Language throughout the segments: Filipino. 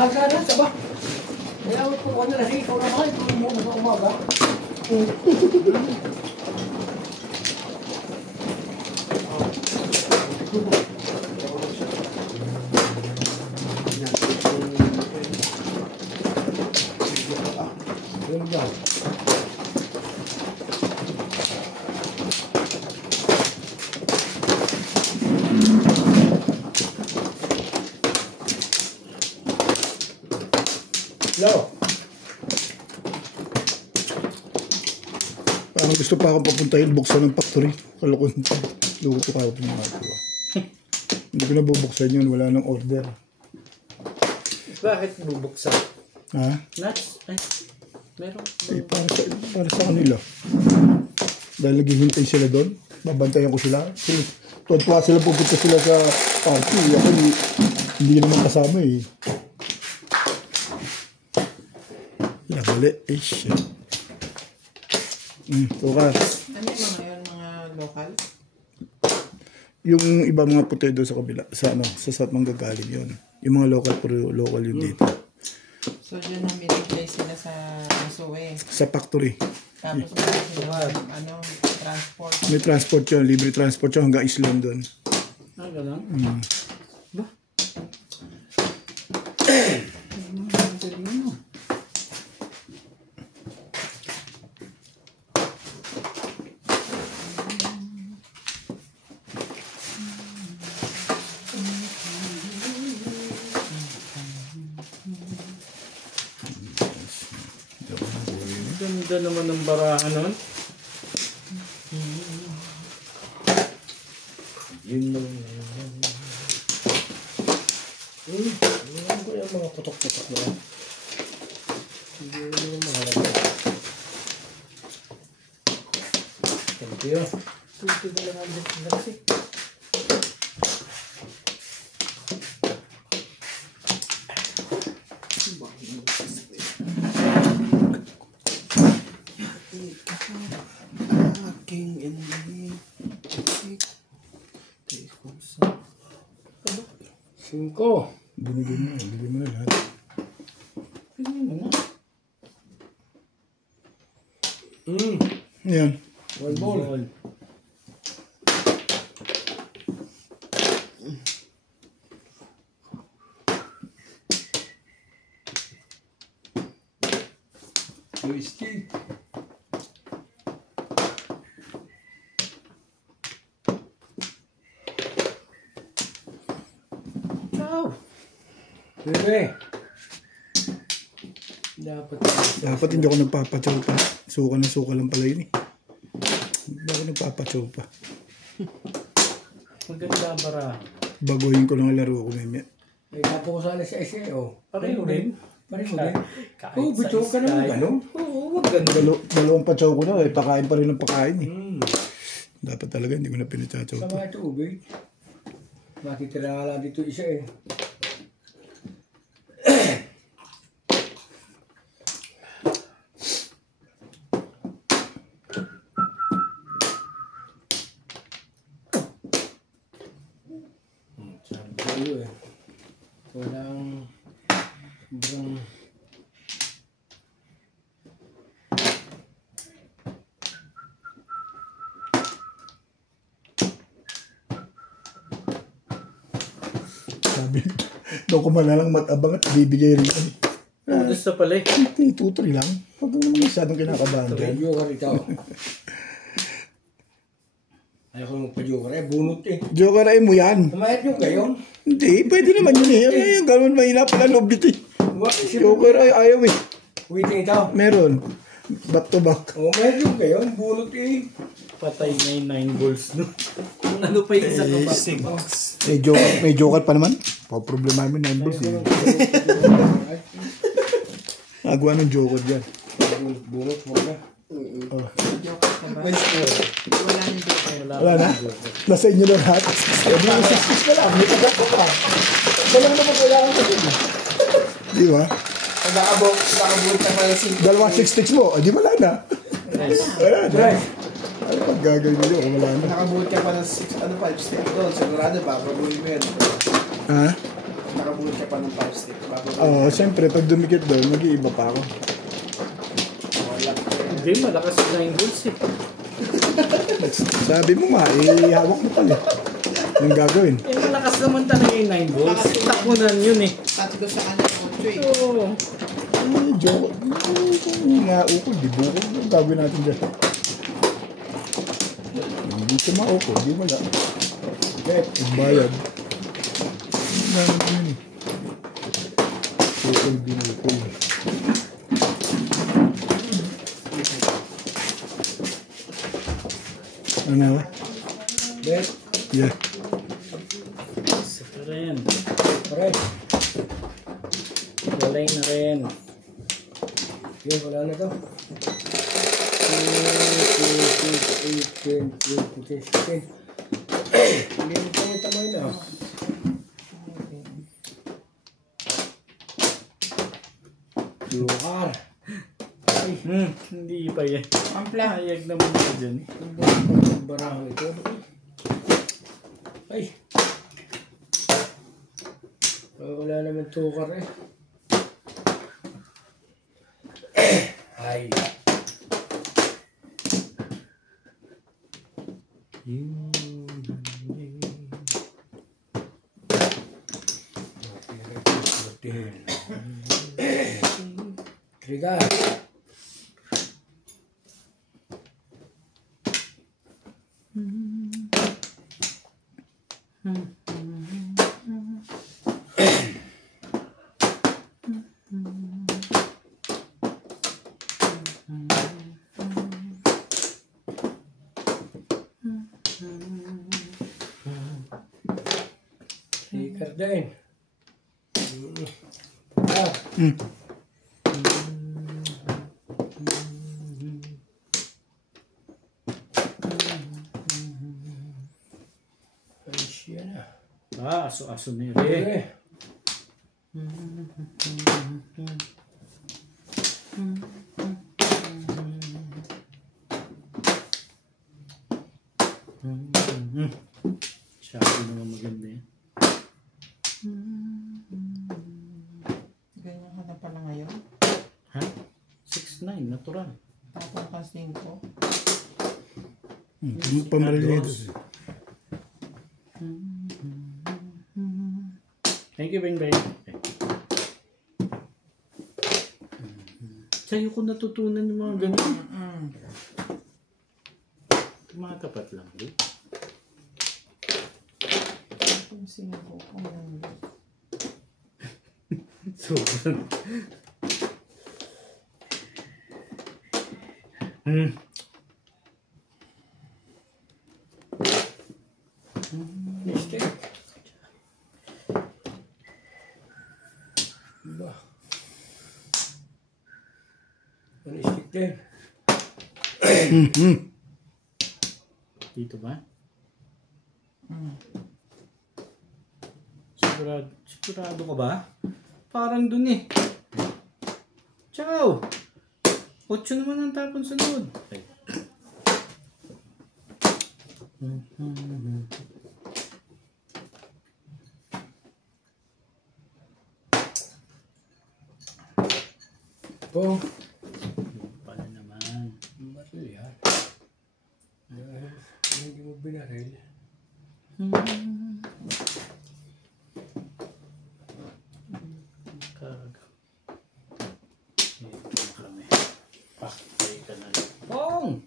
Nagkanas ka ba? Kaya ako po na rin ikaw naman. Ito mo na sa umaga. Hello. Parang gusto pa akong papuntahin, buksan ng factory. Kalukon pa. Luto ka ako mga ito. Hindi ko na bubuksan yun, wala nang order. Bakit bubuksan? Ha? Nuts? Ay, meron. Eh, para sa kanila. Dahil naghihintay sila doon, babantayan ko sila. Tuwa sila, pupunta sila sa party. Ako hindi naman kasama eh. Nabali. Eh, shit. Tukas. Ano yung mga yun, mga local? Yung iba mga puti doon sa kabila, sa South manggagaling yun. Yung mga local, pero local yun dito. So, dyan na minigay sila sa Masuwe. Sa factory. Tapos meron sila, transport. May transport yun, libre transport yun hanggang Island doon. Ah, gano'n? Ba? Ganda naman ng barahan nun. Yun lang. Alam ko yung mga putok-putok na yan. Hindi yung mga lagay. Thank you. Suti na lang ang dito kasi. Cinco. Bili mo na lahat. Yan. One ball. Whiskey. Bebe. Dapat hindi ako nagpapachaw pa. Suka na suka lang pala yun eh. Hindi ako nagpapachaw pa. Maganda bara. Baguhin ko lang ang laro ko ngayon. May kapo ko sana sa SEO. Pareho rin. Pareho din. Kahit Oo, bitaw ka naman gano'n. Oo, maganda. Dalawang pachaw ko na eh. Pakain pa rin ang pakain eh. Dapat talaga hindi ko na pinachachaw Sa to. mga tubig. Matitira nga lang dito isa eh. Sabi ko eh. Walang sobrang Sabi, doon ko malalang matabang at bibigay rin kami. Utos na pala eh. 2-3 lang. Huwag naman masyadong kinakabahan dyan. joker ito. Ayaw ko magpa-joker eh. Bunot eh. Joker ay mo yan. Kumayat nyo kayo? Hindi, pwede naman yun eh. Ay, gano'n mahina pala loob dito eh. Joker ay ayaw eh. Waiting ito. Meron. Back to back. Kumayat nyo kayo? Bunot eh. Patay na yung 9 balls no. Kung ano pa yung isa ko ba? 6. May joker pa naman. Pa-problema namin 9 balls eh. Nagawa ng joker dyan. Bunot mo na. Joker na ba? Wala nyo joker. Wala na? Nasa inyo na lahat. Sabi mo, 6-6 na lang. May tagat ko pa. Walang naman kailangan kasi. Di ba? Nakabuot na pala si... Dalawang 6-6 mo. Di wala na. Wala na. Ano pag gagawin nyo kung wala na? Nakabuot ka pa ng 5 step doon. Sigurado ba? Pabuhin mo yan. Ha? Nakabuot Nakabuhat ka pa ng 5 stick bago Oo, siyempre, pag dumikit doon, mag-iiba pa ako. wala. Hindi, malakas yung 9 volts eh. Sabi mo nga, hawak mo pala. Yung gagawin. Eh, malakas naman talaga yung 9 volts. Takunan yun eh. Tatlo sa kanya 8 eh. Oo. Joke. Nga ukol, di bukol. Yung gagawin natin dyan. Hindi siya maukol, di wala. Okay, bayad. Ano yun eh. Ukol, binukol. Ano ba? Bet. Yeah. Isa pa rin. Alright. Walay na rin. Okay, wala na to. 2, 6, 8, 10, 12, 15. Hindi mo pa yung tamay na. Lugar. Hindi pa yan. Ampla. Hayag naman ako dyan eh. Hindi pa baraho ito. Ay. Wala naman tukar eh. Ay. Trigger. Trigger din. Ah. Ay, siya na. aso-aso na yun. Eh. Sabi naman maganda yan. Ganyan ka na pala ngayon. Ha? 6'9", natural. Tapos ka 5. Pamarilidos. Thank you, Beng Beng. Okay. Sa'yo ko natutunan yung mga ganun. Tumatapat lang, di? Kung 5 kung ano. Sobrang. Mistake. Ba. Ano stick din? Dito ba? Sigurado ka ba? Parang dun eh. Ciao! 8 naman ang tapon sa load. Okay. Po. Pala naman. Baril yan. Dahil hindi mo binaril. Karga. Ito na kami. Pakpay ka na lang. Bong!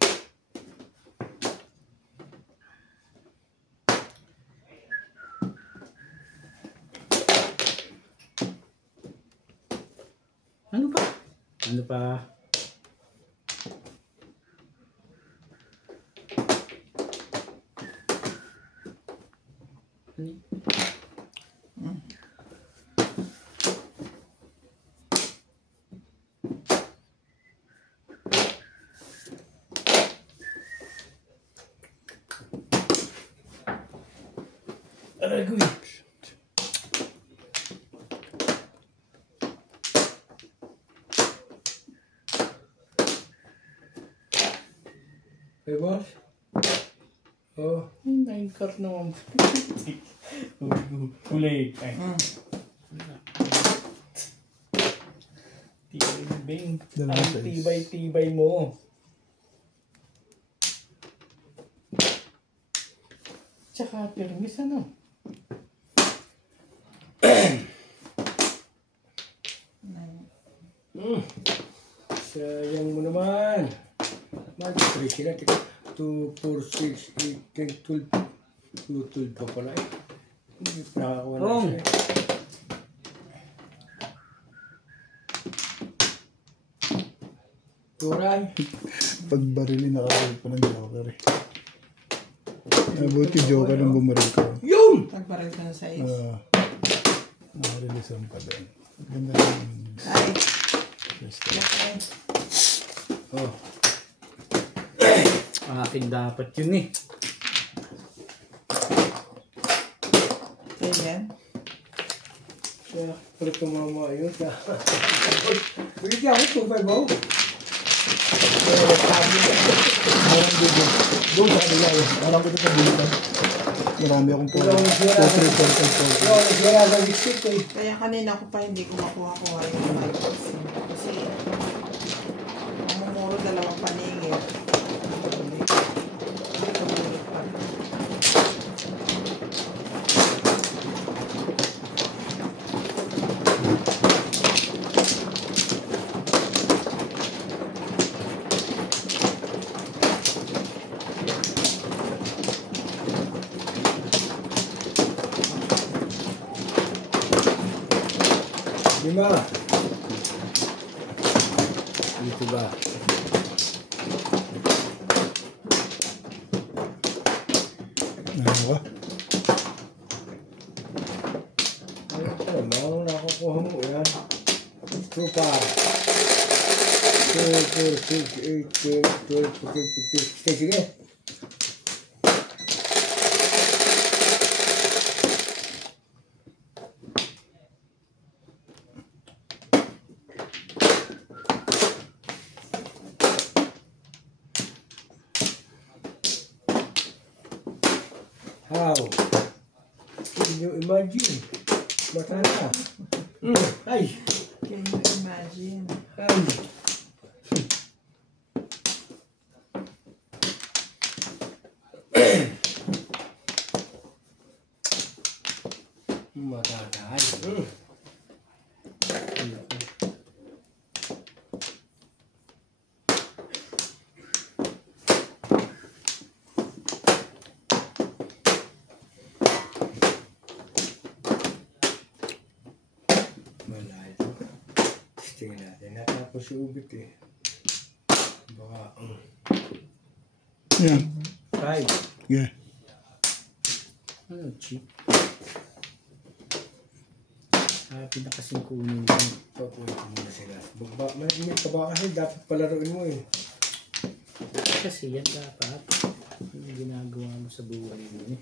Ano pa? Ano pa? Aray ko. Hey, boss? Oh. 9 card naman. Kulay. Ay. Bing, Dalawa ang size. tibay-tibay mo. Tsaka permis ano? Sayang mo naman. Mag-3 sila. 2, 4, 6, 8, 10, 12. 12 pa pala eh. Hindi pa nakakuha na siya. Turay. Pag barilin nakakawin pa ng Joker eh. Nabuti Joker ang bumaril ko. Yun! Tagbaril ka na sa is. Nakarilisan pa din. Ganda ng Ay, pwesto. okay. Oh. Akin dapat yun eh. Kailan? Siya, ulit tumama yun. Ulit ako, 2-5 ako. Parang dito. Doon sa kanila eh. Parang ko dito dito. Marami akong po. Wala akong sira. Oo, nasira ng biscuit eh. Kaya kanina ko pa hindi ko makuha-kuha yung mic. Kasi, mamumuro dalawang paningin. Kabulit pa. Lima. Dito ba? Ano ka? Ayun, mga nakukuha mo yan. 2 pa. 2, 4, 6, 8, 10, 12, 14, 15. Sige. How? Can you imagine? Matanda. Ay! Can you imagine? Ay! Matanda. Ay! Malayo. Tingnan natin. Natapos si Ubit eh. Baka, Yan. 5. Yeah. Ano, cheap? Happy na kasing kunin yung papunta muna sila. May pa ba kasi dapat palaruin mo eh. Kasi yan dapat yung ginagawa mo sa buhay mo eh.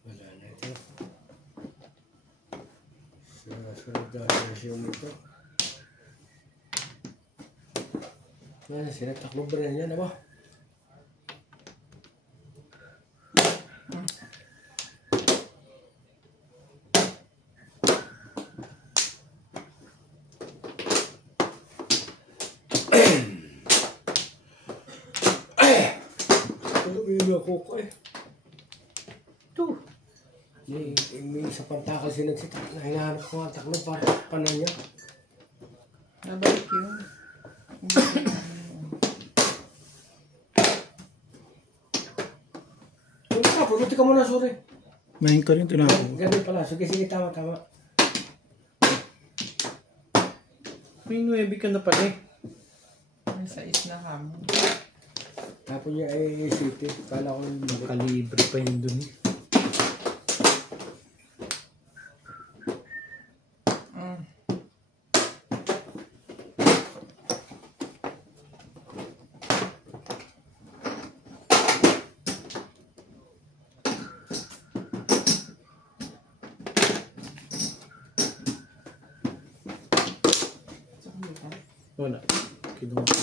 Wala na ito. Sunod na version nito. Sila takbo ba rin yan, ba? Ako ko eh. Ito. May isa pang takal sinagsita na hinahanap ko ang taklo para panan niya. Nabalik yun. Yung ka, punuti ka muna, sorry. Mahin ka rin tinapos. Ganun pala. Sige, tama. May 9 ka na pala eh. May sais na kamo. Tapos niya ay city. Kala ko yung makalibre pa yun dun eh. Wala. Kinuha ko.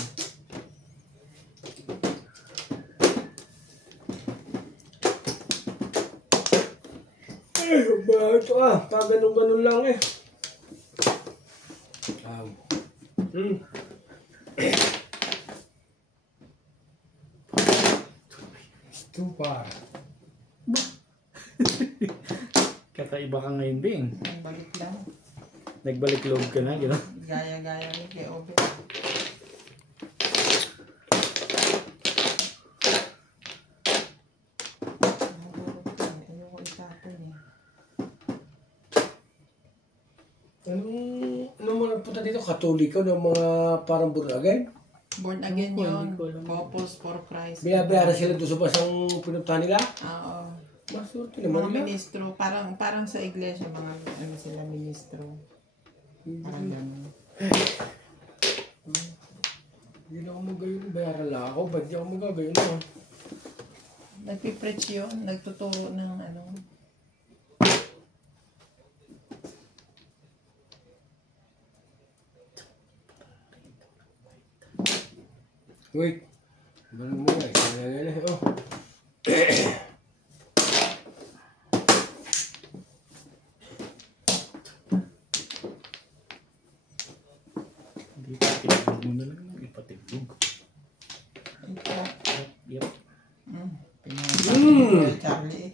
Ba ito ganun lang eh. Stupar. Kakaiba ka ngayon, Bing. Ang balik lang. Nagbalik loob ka na, gano'n? Gaya-gaya ni kay Obe. Ayoko itapon eh. Anong mga punta dito? Katoliko ng mga parang buragay? Born again Ako, yun. hindi ko alam. Couples for Christ. Binabayaran sila doon sa basang pinuntahan nila? Oo. Masurto Mga naman nila. ministro. Parang sa iglesia, mga ano sila ministro. Parang gano'n. Hindi na ako magayon. Bayaran lang ako. Ba't di ako magagayon na? Nagpipreach yun. Nagtuturo ng ano. Wait. Balang mo nga. Kaya na. Oh. Hindi pa tiniglog mo na lang. Ipatiglog. Ito. Yep. Pinapagod Charlie.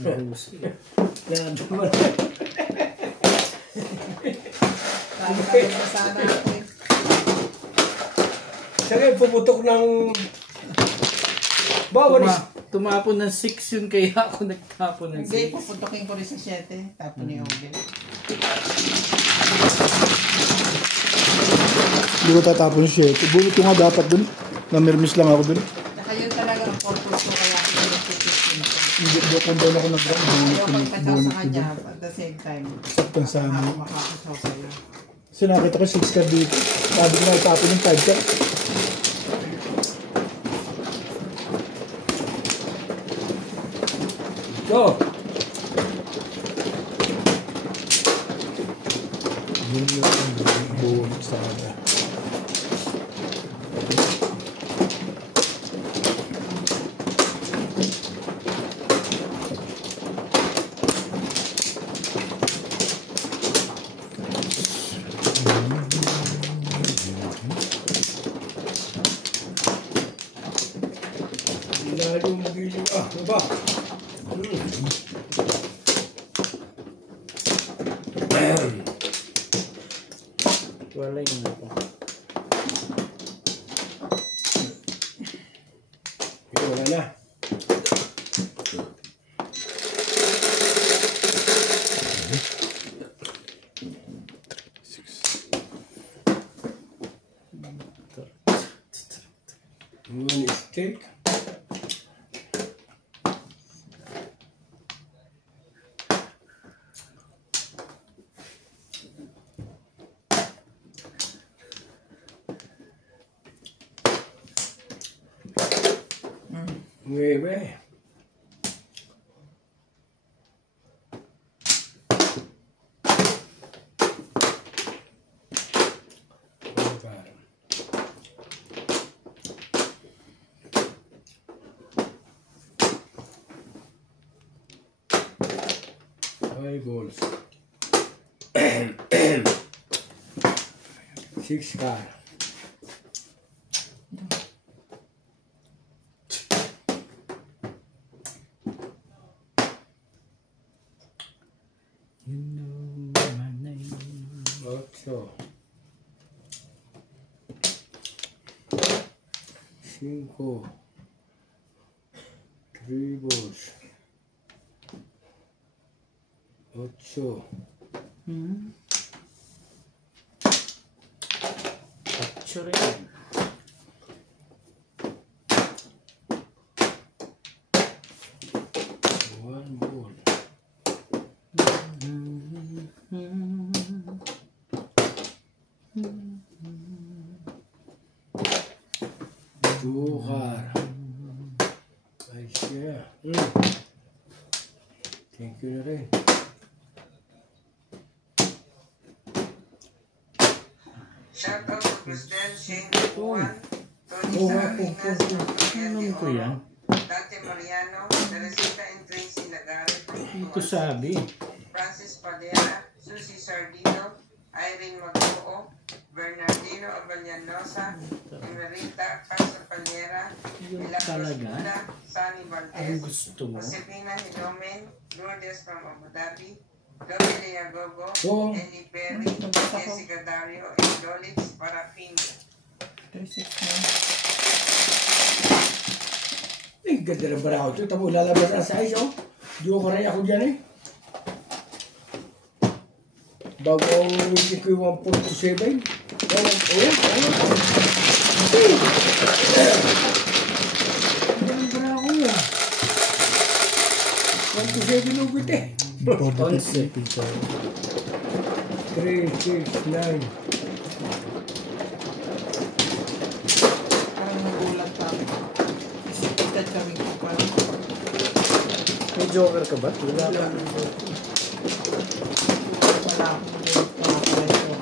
Nahusi. Nakadaman. Tapos na sana ako eh. Saka pumutok ng... Bawal is... Tumapon ng 6 yun, kaya ako nagtapon ng Hindi, 6. pupuntokin ko rin sa 7. Tapos ni Obe. Hindi ko tatapon siya. Bunot ko nga dapat dun. Namirmis lang ako dun. Saka yun talaga ang purpose ko kaya ako nagtitisin ko. Hindi ko combine ako ng brand. Ayaw magpachaw sa kanya at the same time. Saktan sa Ako amin. makakachaw sa'yo. Kasi nakita ko 6 card dito. Sabi ko na itapon yung 5 card. Ito. Yun yung bonus sa kanya. Lalo magiging... Ano ba? Wala yung ako. Wala na. One stick. Nueve. Five balls. 6 card. You know my name. 8. 5. 3 balls. 8. Picture rin. One ball. Two card. Ay siya. Thank you na rin. Shoutout to President Shane Juan, Tony Oo, Salinas, Alam ko yan. Dante Mariano, Teresita and Tracy Lagare from Ito Tuas, sabi. Francis Padera, Susie Sardino, Irene Magoo, Bernardino Abellanosa, Emerita Casapalera, Yun Milagros talaga. Buda, Sunny Ang Valdez, gusto mo. Josefina Hidomen, Lourdes from Abu Dhabi, Domelia Gogo, Oo. Ellie Perry, Jessica Dario, and Dolix Parapino. 369. Eh, ganda na ba ako ito? Tamo lalabas ang size, oh. Di ko karay ako dyan, eh. Bago ang hindi ko yung 1.27. Oo. Ganda na ba ako yan? 1.27 ugot, eh. Importante pizza. 3, 6, 9. Parang nagulat pa ako. Isipit kami ko parang May joker ka ba? Wala pa. wala akong nakaka-record.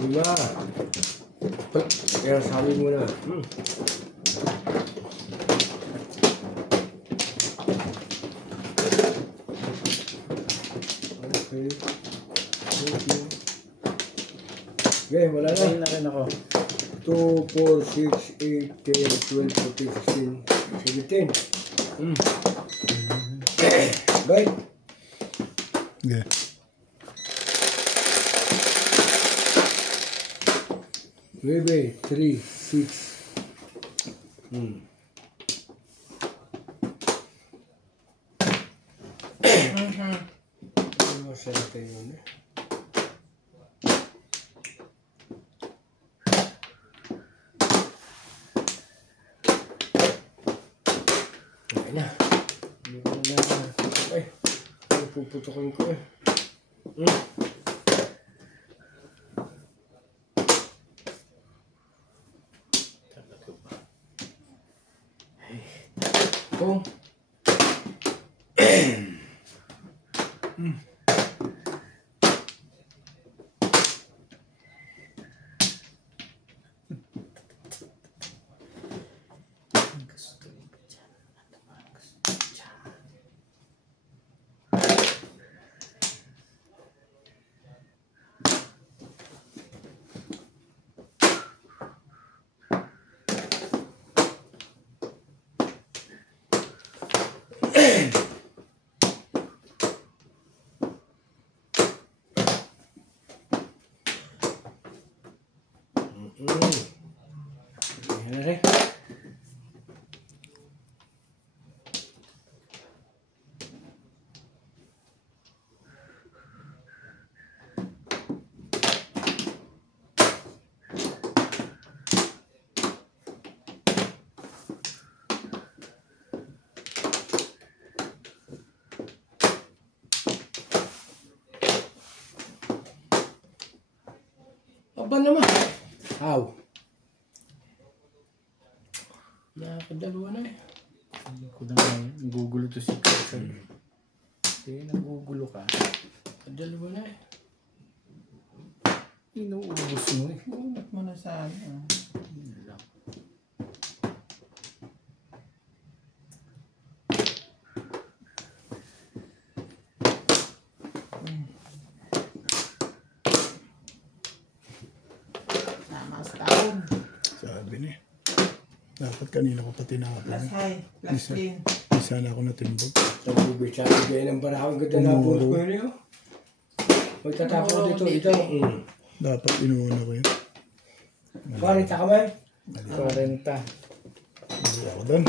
Lima. Kaya sabi mo na. Okay. Thank you. Okay, wala na. Ayun na rin ako. 2, 4, 6, 8, 10, 12, 14, 15, 17. Bye. Yeah. Maybe 3, 6. Masarap tayo yun, eh. Okay na. Hindi ko na ay, puputukin ko, eh. Kung Ayan na rin. Aba naman. How? Nakakadalawa na, eh. Hindi ko na ngayon. Nagugulo to si Carson. Kaya nagugulo ka. Dalawa na, eh. Inuubos mo, eh. Bunot mo na sa ano. Yun lang. Namas taon. Sabi niya. Dapat kanina ko pa tinapon. Plus high. Plus clean. Hindi sana ako natimbog. Nagbibig sa akin kayo ng barahang ganda na puro ko yun, eh. Magtatapos ko dito, ito. Dapat inuuna ko yun. Pare, takamay. 40. Hindi ako doon.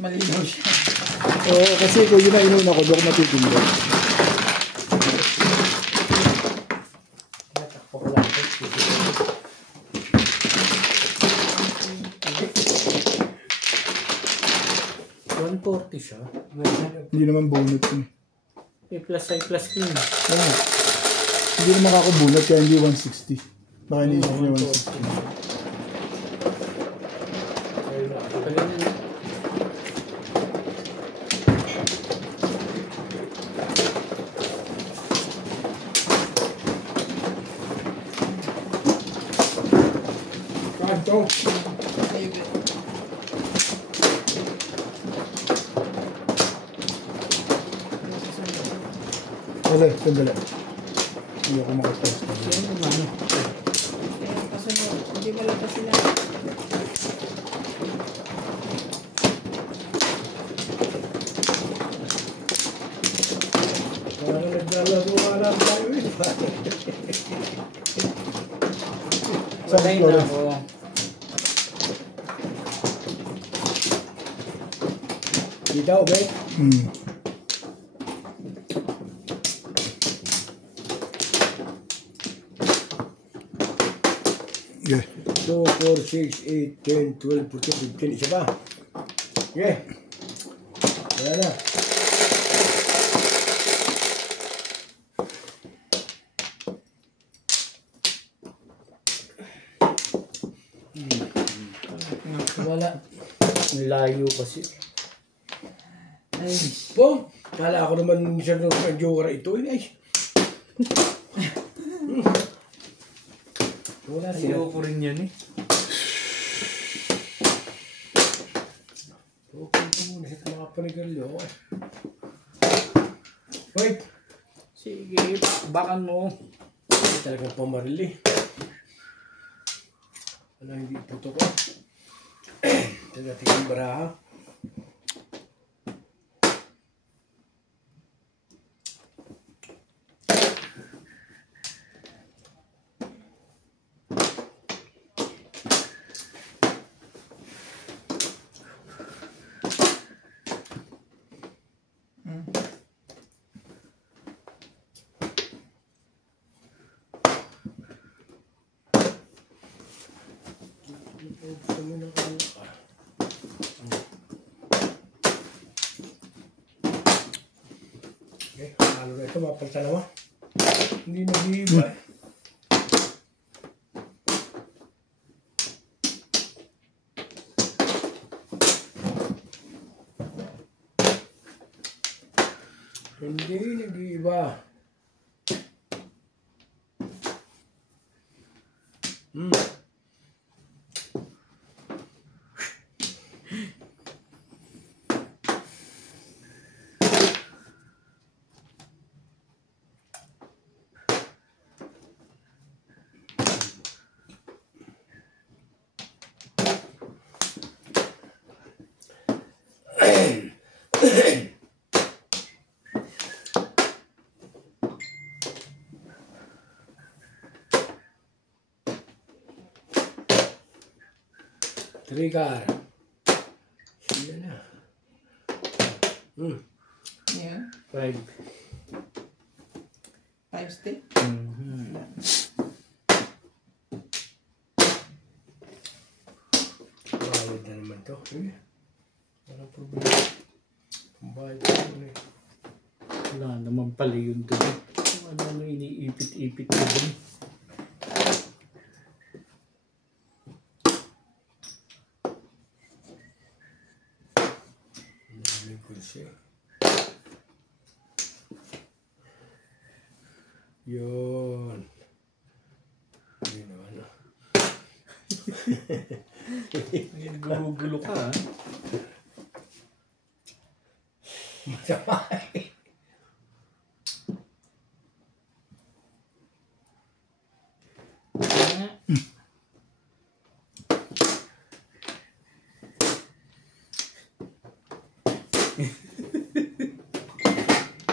Malinaw siya. Oo, kasi kung yun ang inuuna ko, doon ako matitimbog. Natakpo ko lang. 140 siya. Hindi naman bunot yun. A plus I plus ko yun. Kaya nga. Hindi naman ako bunot kaya hindi 160. Baka iniisip niya 160. Kanto. Wala, sandali. Hindi ako makatest. Yan yung ano. Kasunod, hindi wala pa sila. Parang naglalaro nga lang tayo eh. Patay na ako. Dito, okay? Yeah. 2, 4, 6, 8, 10, 12, 14, 15. Isa pa. Okay. Wala na. Wala. Layo kasi. Ay, Po, kala ako naman siya nung joker ito. Ay. Wala siya. Ayoko rin yan eh. Okay ko muna sa mga panigalyo. Wait. Sige, bakbakan mo. Hindi talagang pamarili. Wala, hindi puto ko. Tagatik ang baraha. Gusto mo na kaya ka. Okay, ano na ito, mapalta naman. Hindi nag-iiba. Hindi nag-iiba. Trigger. Sila na. yan. 5. 5 stick. Bayad na naman to. Eh, walang problema. Bayad na naman eh. Wala naman pala yun doon. Ano ano iniipit-ipit ko doon. Daming kursi. Yun. Hindi naman ah. Gulo-gulo ka ha. Masama eh.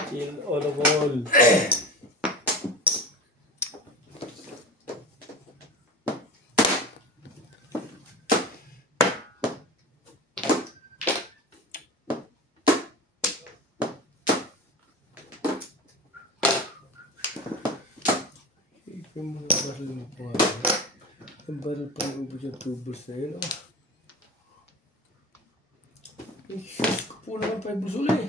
Chill all of all. Yung mga baril mo pa. Ang baril pa ng ubos yung tubos na yun. Oh. Ay, sus ko po naman pa yung busol eh.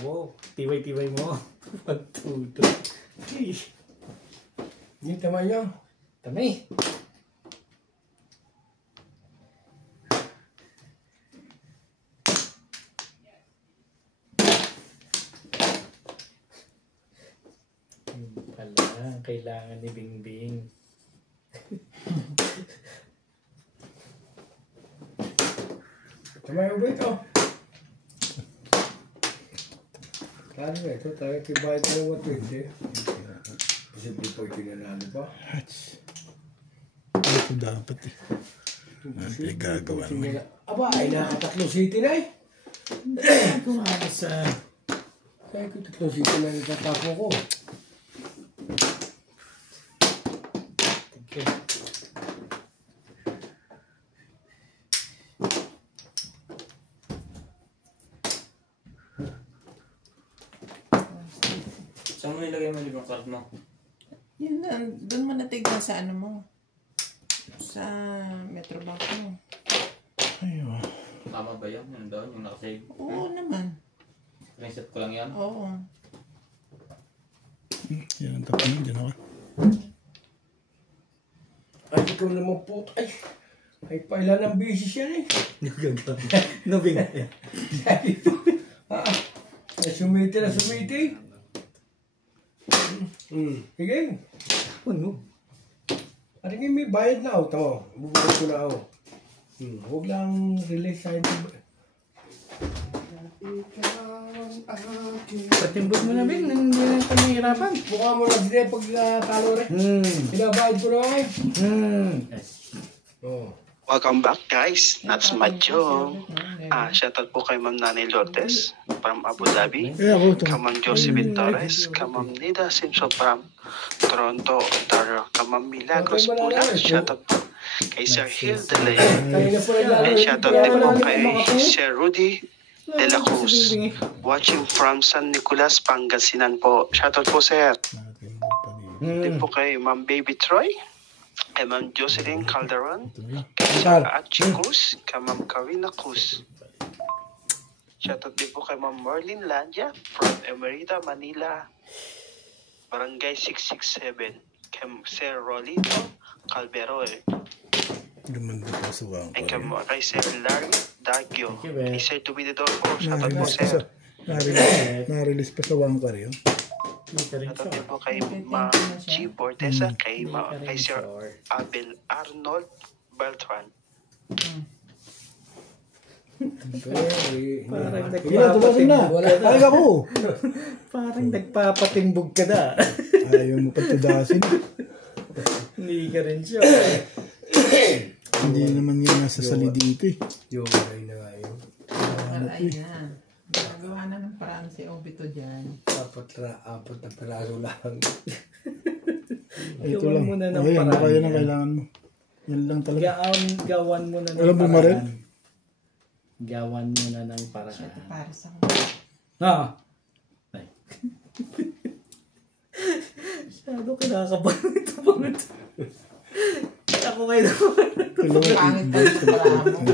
Wow, tiway-tiway mo. Pagtuto. Yung tama niyo. Tami. Yun pala, ang kailangan ni Bingbing. Tama yung ba ito? Kano ba ito? Talagang kibayad ko ng 120. Posible po itinanalo pa. Ito dapat eh. Ano yung gagawa naman? Aba, ay nakatatlong city na eh. Kung ano sa... Kaya ko tatlong city na natatapo ko. Okay. Saan mo nilagay mo yung card mo? Yun na, doon mo natignan sa ano mo. Sa Metrobank mo. Ayun. Tama ba yun? Yung doon, yung nakasave? Oo naman. Reset ko lang yan. Oo. Yan ang tapos niya. Diyan ako. Ay, ikaw naman po. Ay, pailan ng bisis yan eh. Nubing. Sabi po. Ay, sumiti na sumiti. Sige. Ano? Ano nga may bayad na ako. Tama, bubukod ko na ako. Huwag lang release sa hindi. Patimbot mo na, Bing. Hindi na ito nahihirapan. Mukha mo lang sila pag talo rin. Pinabayad ko na eh. Oh. Welcome back guys, that's Macho. Shoutout po kay Ma'am Nanay Lourdes from Abu Dhabi, kay Ma'am Josephine Torres, kay Ma'am Nida Simpson from Toronto, Ontario, kay Ma'am Milagros Pula, shoutout po kay Sir Hill de Leon, Kanina po naglalaro. and shoutout din po kay Sir Rudy de la Cruz, watching from San Nicolas, Pangasinan po. Shoutout po sir. Din po kay Ma'am Baby Troy, kay Ma'am Jocelyn Calderon, kay Sir Archie Cruz, kay Ma'am Karina Cruz. Shoutout din po kay Ma'am Merlin Landia from Emerita, Manila, Barangay 667, kay Sir Rolito Calvero, Lumanda pa sa wang and kay Sir Larry Dagyo, Thank you, Ben. kay Sir Tumididor po. Shoutout po sir. Na-release pa sa wang kari. Hindi ka rin Shoutout din sure. po kay Ma'am G. Bortesa, kay Sir Abel Arnold Beltran. Parang Tumasin na. Ay ako. Parang nagpapatimbog ka na. Ayaw mo patudasin. Hindi ka rin sure. Hindi naman nga nasa sali dito eh. Yung ay na nga yun. Ay na. Nagawa na ng paraan si Obito dyan. Apat na peraso lang. Ito Gawan lang. mo na ng Ayan, paraan baka yan ang yan. kailangan mo. Yan lang talaga. Gawan mo na ng Alam mo ba rin? paraan. Gawan mo na ng Ito paraan. para sa Ah! Ay. Masyado kinakabahan ito bang ito. Ako kayo naman. pangit pa yung paraan mo.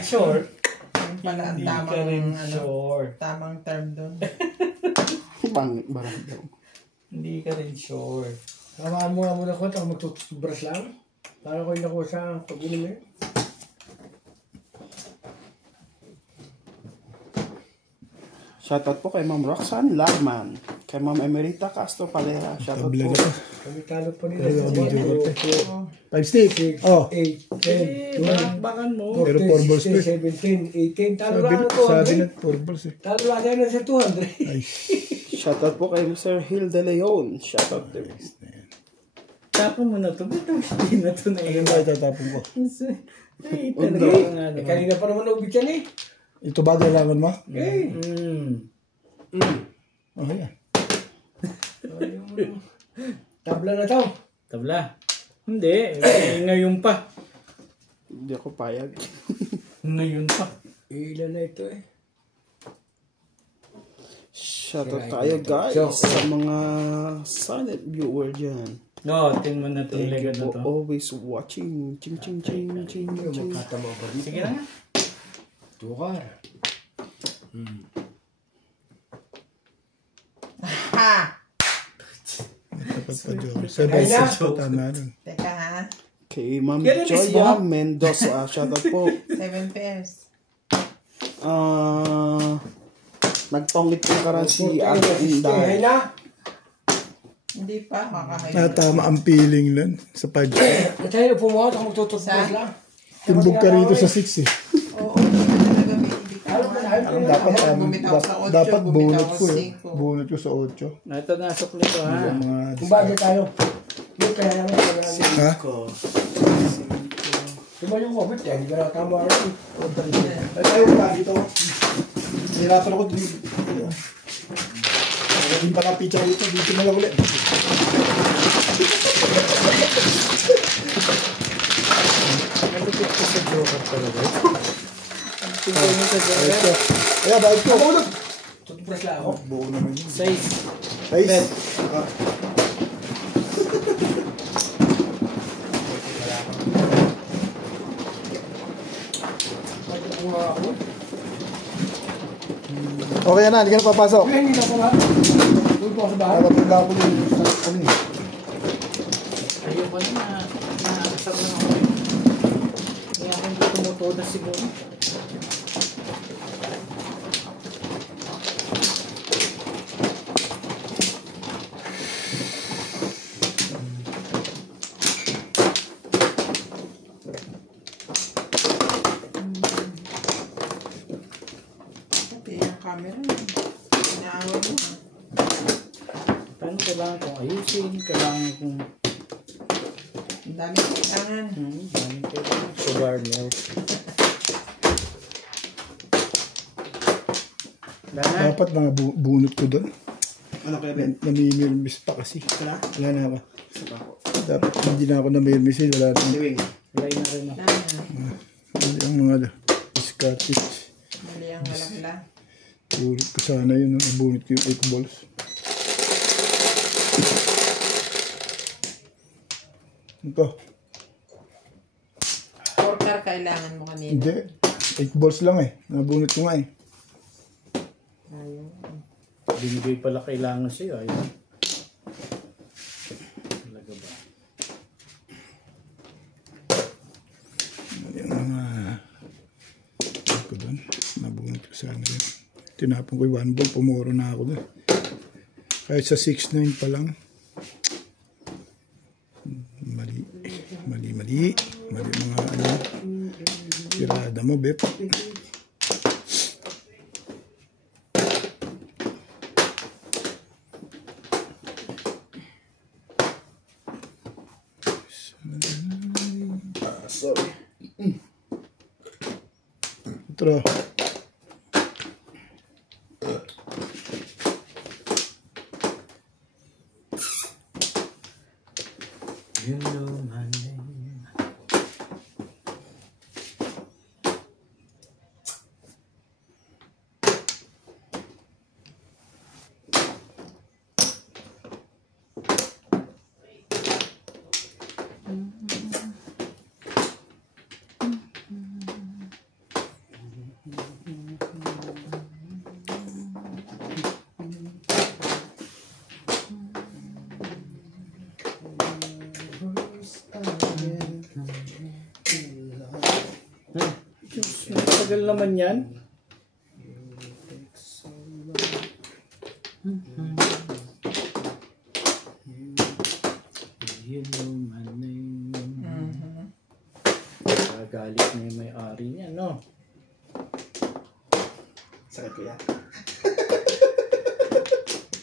Short. Yung pala ang Hindi ka rin tamang, short. tamang term doon. Pangit barang daw. Hindi ka rin short. Kamaan mo nga muna ko. Ako magtutubras lang. Para ko yung nakuha sa pag-inom eh. Shoutout po kay Ma'am Roxanne Lagman, kay Ma'am Emerita Castro Palera. Shoutout Tabla po. na pa. Kami talo pa nila. Ayaw, video ko. 4, 5 stick. 6, Oh. 8, 10, 12, Bakbakan mo. Pero 4 balls 14, pa eh. 16, 17, 18. Talo Sabi, lang na sabi 200. na 4 balls eh. Talo lang na sa 200. Ay, Shoutout po kay Sir Hill de Leon. Shoutout din. Tapon mo na ito. Ba't ang hindi na ito na ano ba itatapon ko? Ay, talaga yung ano. Kanina pa naman naubit yan eh. Ito ba kailangan mo? Eh. Oh, yan. Tabla na to. Tabla. Hindi. Ngayon pa. Hindi ako payag. Ngayon pa. Ilan na ito eh. Shoutout tayo guys sa mga silent viewer dyan. No, tingnan mo na itong legad na to. Always watching. Ching, ching, ching, ching, ching. Magkatama ba dito? Sige na. Tukar. Ha! Dapat pa Joker. 7-6 po tama nun. Teka ha. Kay Ma'am Kailan is Joya yan? Mendoza. Shoutout po. 7 pairs. Nagtongit ko na si Ate Inday. Hindi pa. Makakain. Tama ang feeling nun sa budget. Tayo pumuha, ako magtututupos lang. Timbog ka rito sa 6 eh. Oo. Talaga may hindi ka. Dapat bunot ko eh. Bunot ko sa 8. Ito na, sukli ko ha. Yung mga Kung bagay tayo. Yung kaya naman. ha? Diba yung comment yan? Hindi ka nakatama rin. Tayo ba dito? Nirapan ako dito. Hindi pa na picture dito. Dito na lang ulit. Nalupit ko sa Joker talaga. Ang tingin mo sa Joker. Kaya bakit ko? Tutupras lang ako. Buo naman yun. 6. Guys. Okay na, hindi ka na papasok. Hindi na ako nga. Doon po ako sa bahay. Nakapagla ko yung ano eh. Ayoko na, naasar na ako. Kaya ako hindi tumutoda siguro. Pati yung camera. Inaawag mo. Paano kailangan kong ayusin? Kailangan kong... Ang dami kailangan. Daming kailangan. Sugar milk. Lahat. Dapat mga bunot ko doon. Ano kaya Ben? Namimilmis pa kasi. Wala? Wala na ako. Isa pa ako. Dapat hindi na ako namimilmis. Wala na. Liwing. Lay na rin ako. Hindi ang mga Scottish. Mali ang malakla. Bunot ko sana yun. Bunot ko yung 8 balls. Ito. 4 car kailangan mo kanina. Hindi. 8 balls lang eh. Nabunot ko nga eh. Ayaw. Binigay pala kailangan sa'yo. Ayun. Talaga ba? Yung mga ko doon. Nabunot ko sana yun. Tinapon ko yung 1 ball. Pumuro na ako doon. Kahit sa 6-9 pa lang. Mali. Mali mga ano. Tirada mo, Bep. Sorry. Otro. You know my name. Matagal naman yan. You know my name. Gagalit na yung may-ari niya, no? Sakit ko yan.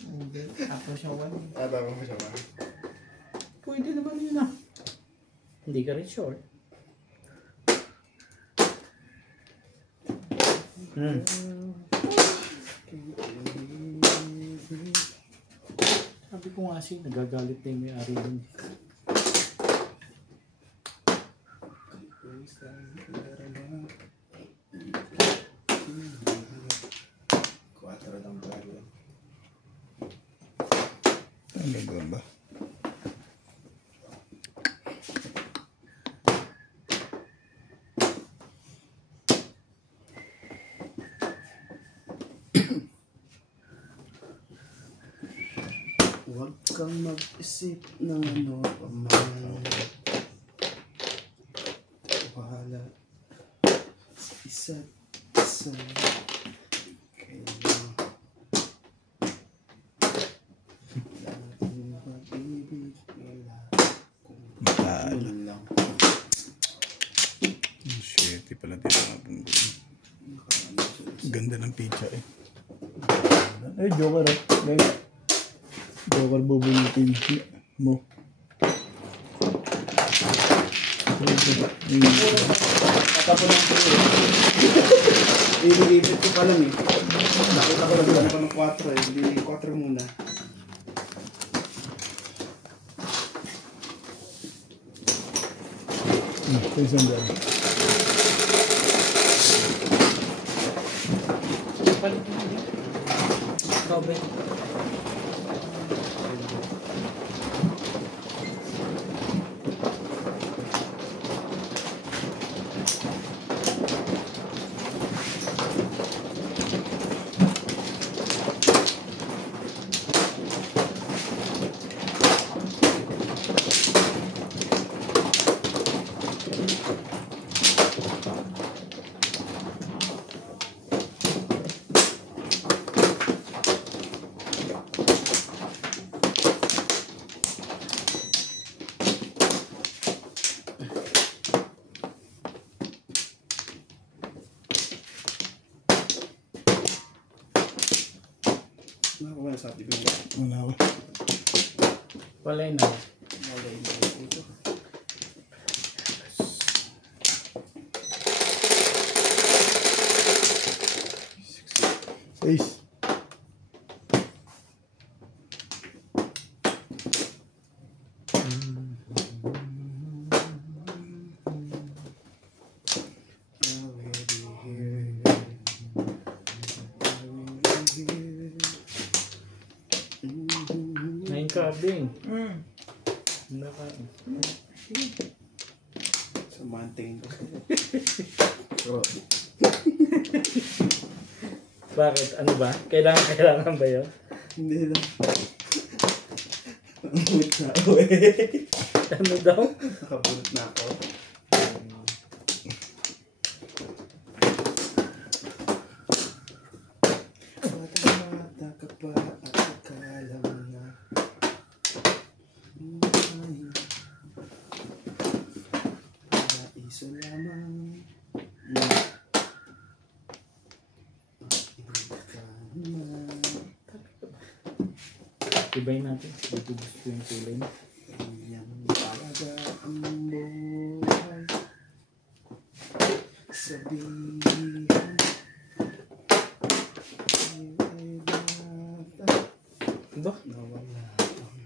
Hindi. Ako siya wala. Tama mo siya ba? Pwede naman yun, ah. Hindi ka rin short. Sabi ko nga siya, nagagalit na yung may-ari din. Ano ba ba? Huwag kang mag-isip ng ano pa man. Wala sa isa't isa. Kailan natin mag-ibig nila kung yun lang. Shit, pala din mga bunggo. Ganda ng pizza eh. Eh, Joker eh. Guys. Joker bubunutin mo. Tapos lang po eh. Ibig-ibig ko pa lang eh. Nakita ko lang ko ng 4 eh. Hindi 4 muna. Isang dyan. Robin. Nakakuha na sa atin ba? Wala ako. Wala na. Wala yung ito. Ace. Nine cabin. Samanting ko. Bakit? Ano ba? Kailangan ba yun? Hindi na. Nakabulot na ako eh. Ano daw? Nakabulot na ako. Mata ka pa at akala mo na paraiso lamang. Ibay natin. Dito gusto yung kulay na. Yan talaga ang buhay. Sabihan ay bata. Ba? Nawala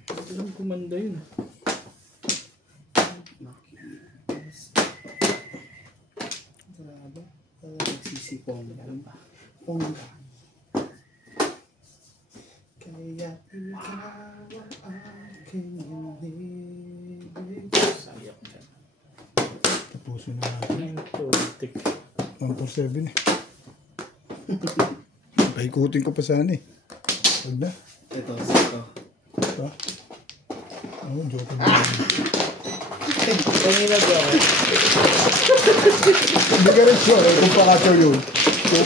Alam kumanda yun. makikis. Grabe. Nagsisipong yan ba? Pongga. Kaya ikaw ang aking inibig. Sayak dyan. Tapusin na natin. 940. 147 eh. Paikutin ko pa sana eh. Huwag na. Ito. Ha? Oo, joke na. Kanina ba ako? Hindi ka rin sure eh, kung pakatyo yun. Kung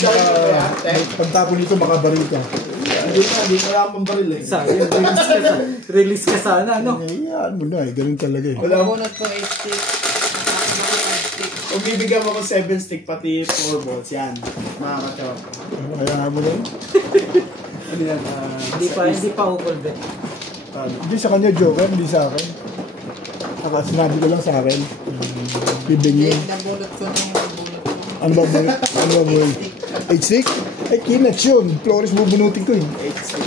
pagtapon nito makabaril ka. Hindi ko lang pang baril eh. Sayang. Release ka sana, no? Hayaan mo na eh, ganun talaga eh. Wala mo. Bunot ko 8 stick. Kung bibigyan mo ko 7 stick pati 4 balls, yan. Makakachop. Kaya mo lang. Ano yan? Hindi pa ukol din. Hindi sa kanya joker, hindi sa akin. Saka sinabi ko lang sa akin. Bibing yun. Nabulot ko na yung nabulot ko. Ano ba boy? Ano ba boy? 8-6? Ay, kinats yun. Flores bubunutin ko eh. 8 stick.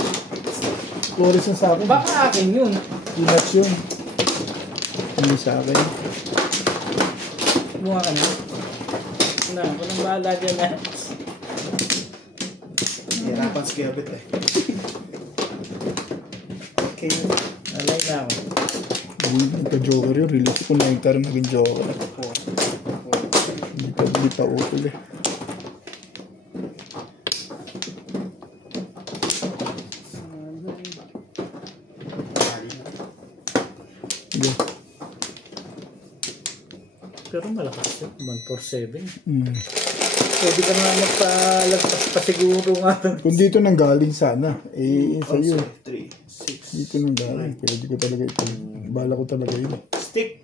Flores na sa akin. Baka akin yun. Kinats yun. Hindi sa akin. Bunga ka na. Na, walang bahala dyan na. Hirapan si Gabit eh. Okay. Alay na ako. Nagka-joker yun. Release ko na yung karoon naging joker. Hindi pa utol eh. Pero malakas yun. 147. Hmm. Pwede ka na magpalagpas pa siguro nga. Kung dito nang galing sana, sa'yo. 3, 6. Dito nang galing. Pwede ko talaga ito. Bala ko talaga yun. Stick.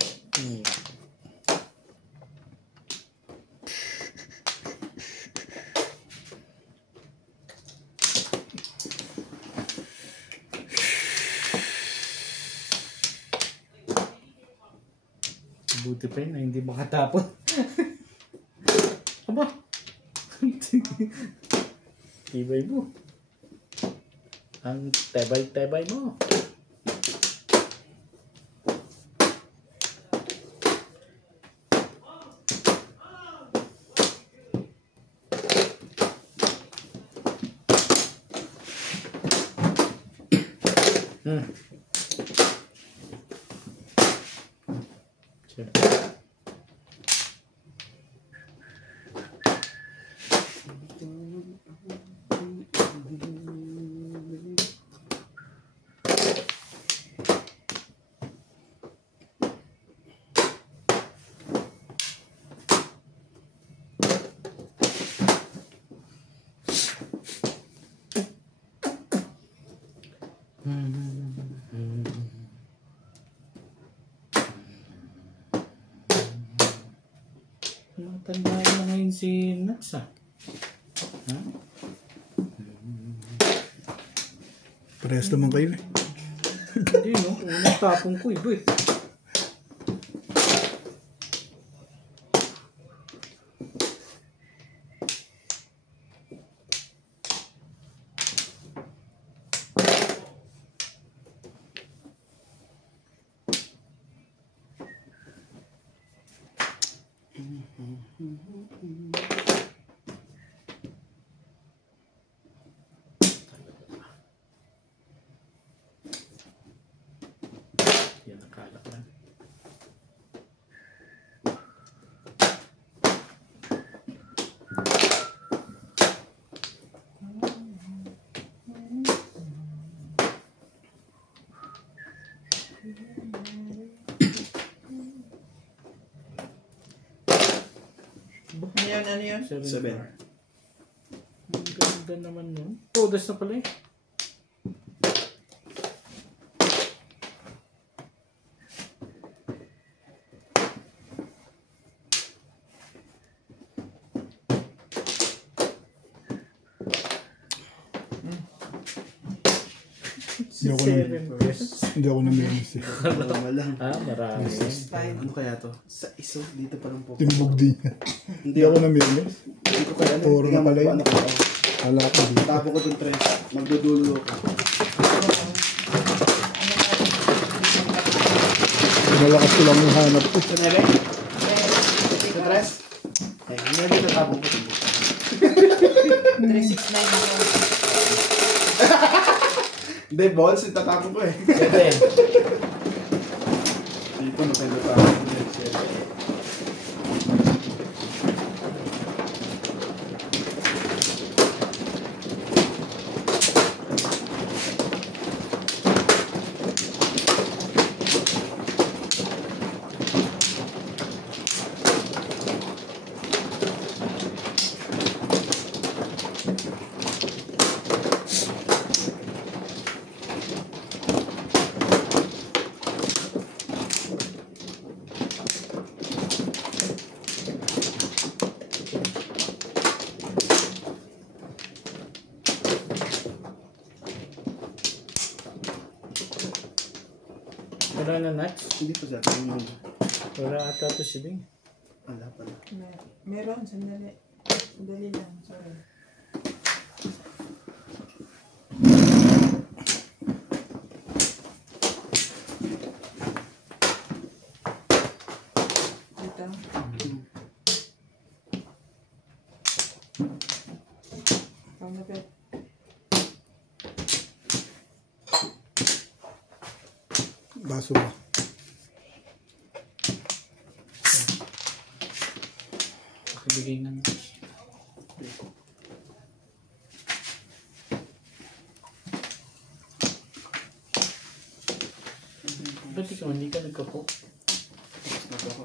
Buti pa yun na hindi makatapon. Aba. Tibay mo. Ang tebay-tebay mo. Matandaan na ngayon si Nats ah. Ha? Parehas naman kayo eh. Hindi no, unang tapong ko iba eh. Yan nakala ko lang. Ano yun? 7. Ang ganda naman nun. Todas na pala eh. Hindi ako naminis eh. Tama lang. Ah, marami. Ano kaya to? Sa iso, dito pa lang po. Timbog din. Hindi ako naminis. Hindi ko kaya Puro na pala yun. Ano ko? Wala ko dito. Tapo ko itong 3. Magdudulo ko. Malakas ko lang yung hanap ko. Sa 9? Sa 3? Ay, hindi na tapo ko itong 369 ako. Hindi, balls, itatapon ko eh. 7. Dito, matalo pa ako. Wala na Nats? Hindi po sa atin. Wala ata to si Bing. Wala pala. Meron, sandali. Sandali lang, sorry. Dito. Pangapit. Baso ba? Pakibigay na Nats. Ba't ikaw hindi ka nagkapo? Tapos na po ako.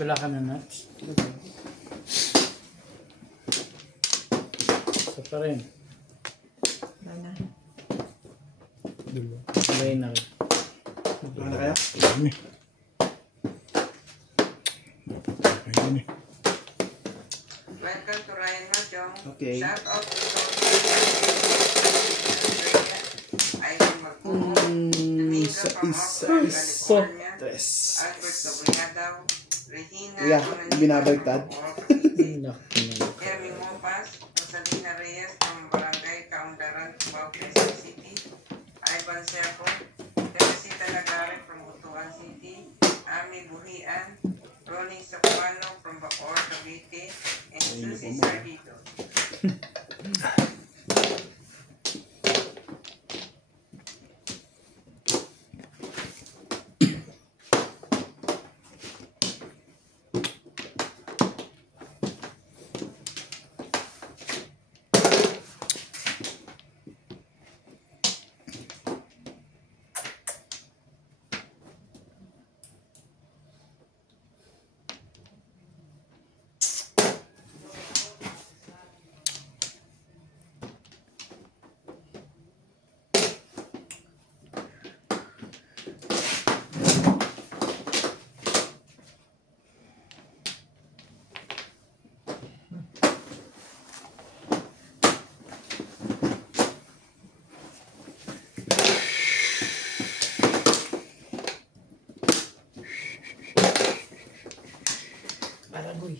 Wala ka na nuts. Isa pa rin. Wala na. Lay na rin. Ano kaya? Dami. Dami. Welcome to Ryan Majong. Okay. Shout out to Ivan Magpupo, Domingo from Oakland, California, Tres. Albert Dobregadao, Regina Yeah, binabaliktad. Hermie Mopas, Rosalina Reyes from Barangay Kaundaran, Cubao, Quezon City, Ivan Serco, Teresita Lagare from Butuan City, Ami Buhian, Ronnie Sapuano from Bacoor, Cavite, and Susie Sardito. Aragoy.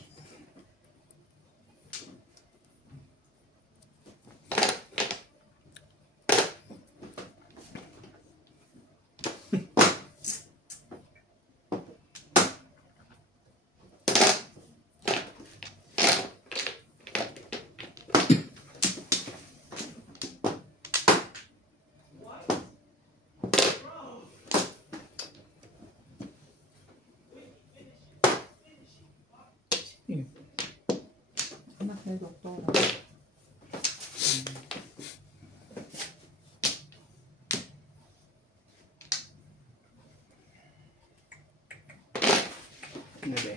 Anak ni doktora. Hindi.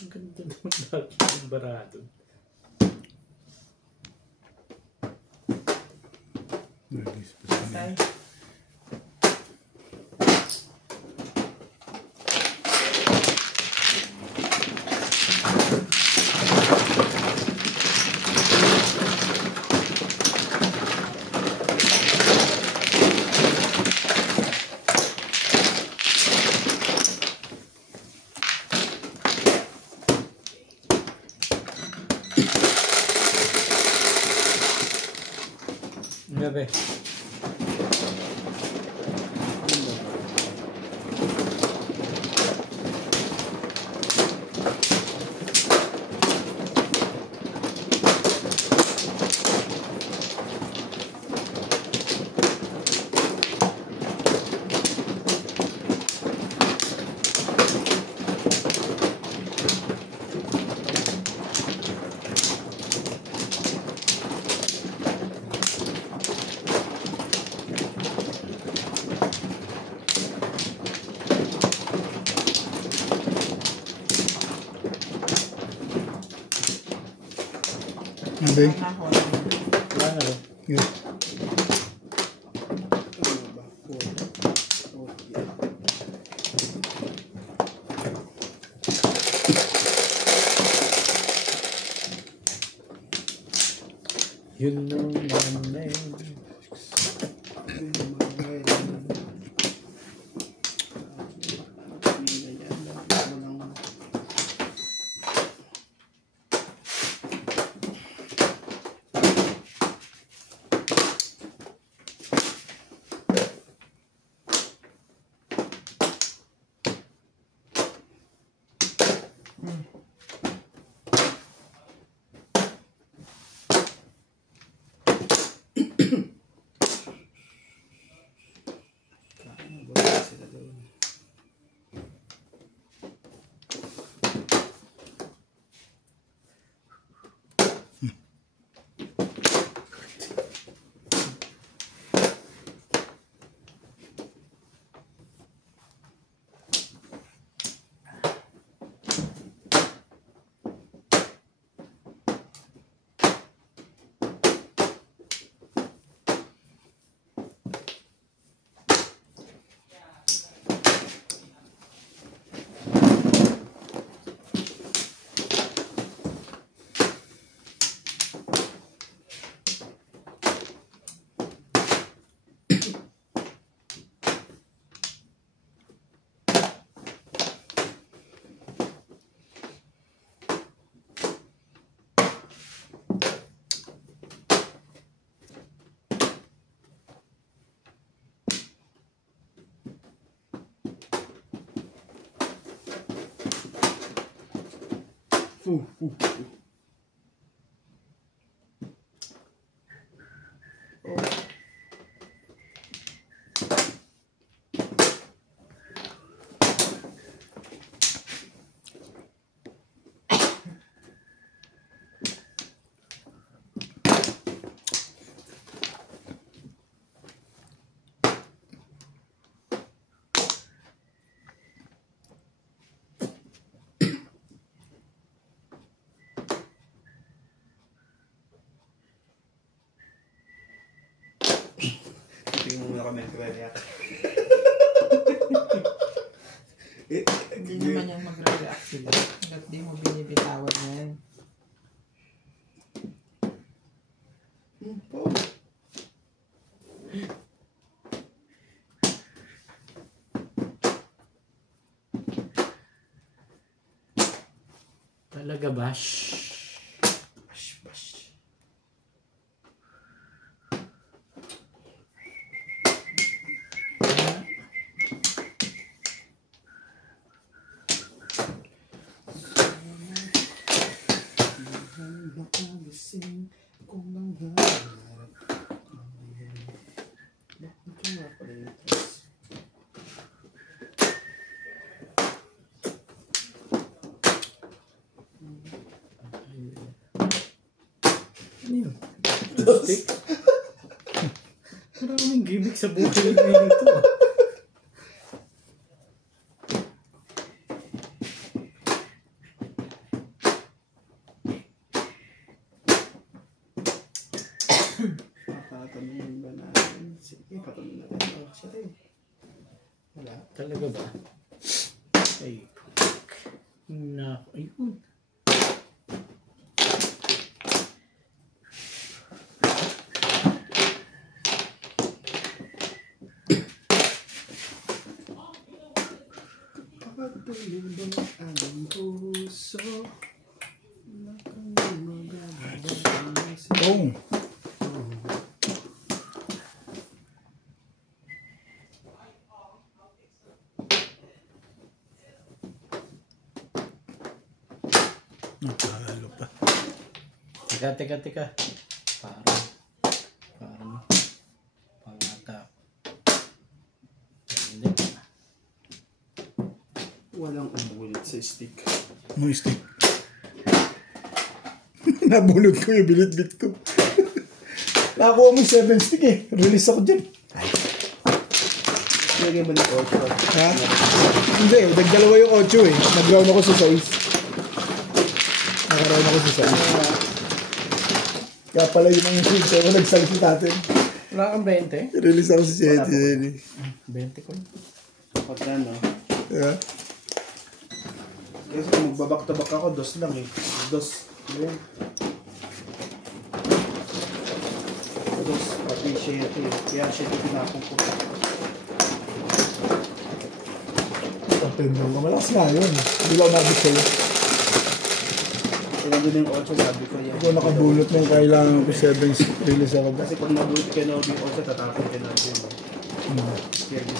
Ang ganda naman dati yung barado. Nagis pa sa Tay. Gabi. Hindi. Wala na rin. Yeah. Ano ba? Okay. Yun naman na yun. Tingin mo muna kami nag-react. Hindi naman yan magre-react sila. Hanggat di mo binibitawan yan. Talaga ba? Stick? Maraming gimmick sa buhay nito. Papatanungin ba natin? Sige, patanungin natin. Siya rin. Wala. Talaga ba? Ay, na, ayun. Pagtuloy ang aking puso. Wala kang magagawa sa Boom. Nakahalo pa. Teka. Parang pangata. Hindi. walang umulit sa stick. No stick. Nabunod ko yung binitbit ko. Nakakuha mo yung 7 stick eh. Release ako dyan. Lagay mo ng 8. Ha? Hindi, nagdalawa yung 8 eh. Nag-round ako sa 6. Naka-round ako sa 6. Kaya pala yun ang yung so nagsalita natin. Wala kang 20? Release ako sa 7. 20 ko. Pagka no. Yeah. Kasi kung magbabak to back ako, 2 lang eh. 2. Ayan. 2. Pati 7. Kaya 7 pinapong ko. Tapendo ka. Malakas nga yun. Hindi lang nabit sa'yo. Kaya nandun yung 8, sabi ko yan. Ako nakabunot ng kailangan ko 7 release ako. Kasi pag nabunot ka na yung 8, tatapon ka na yun.